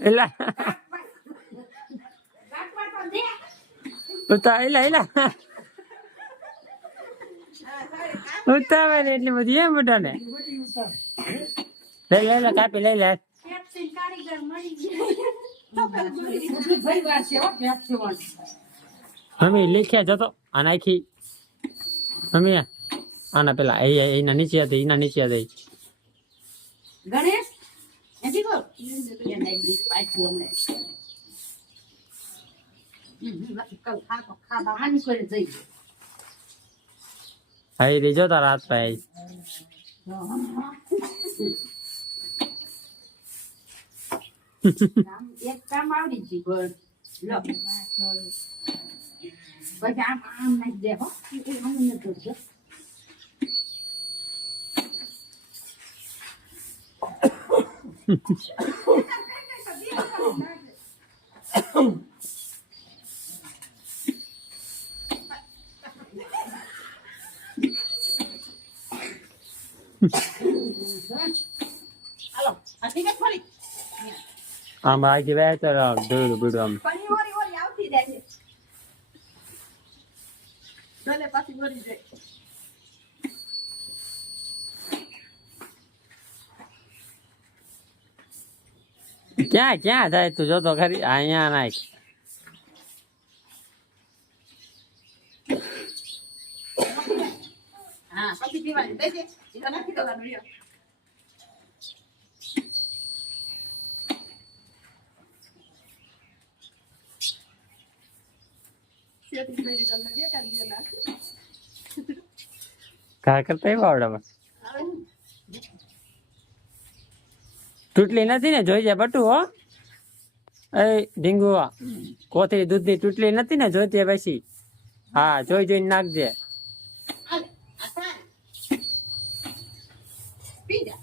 એલા ઉતા એલા ઉતાવે ને એટલી બધી એમ મોટા ને લે કાપી લઈ લે મમ્મી લીખ્યા જતો આ નાખી મમ્મી આના પેલા એના નીચે હતી એના નીચે હતી ગણેશ એથી ગો એને એક દીસ પાછી અમને ખાવા આની કોઈ જઈ હાઈ રીજો તારા હાથ પાય એક કામ આવડી ગઈ પણ લો પછી આમ નાખી દે હો આમ ન કરજો હાલો આ ઠીક છે ફરી આમ આગી વે તો દોડ બુડ આમ પાણી ઓરી આવતી જાય છે ડોલે પાછી ગોરી જાય ક્યાં જાય તું જોતો ખરી અહીંયા નાખ હા પછી પીવાની દે દે એ નાખી દેવાનું રહ્યો કા કરતા આવડામાં તૂટલી નથી ને જોઈ જાય બટુ હો એ ઢીંગુ કોથળી દૂધની તૂટલી નથી ને જોઈતી પછી હા જોઈને નાખજે પી જા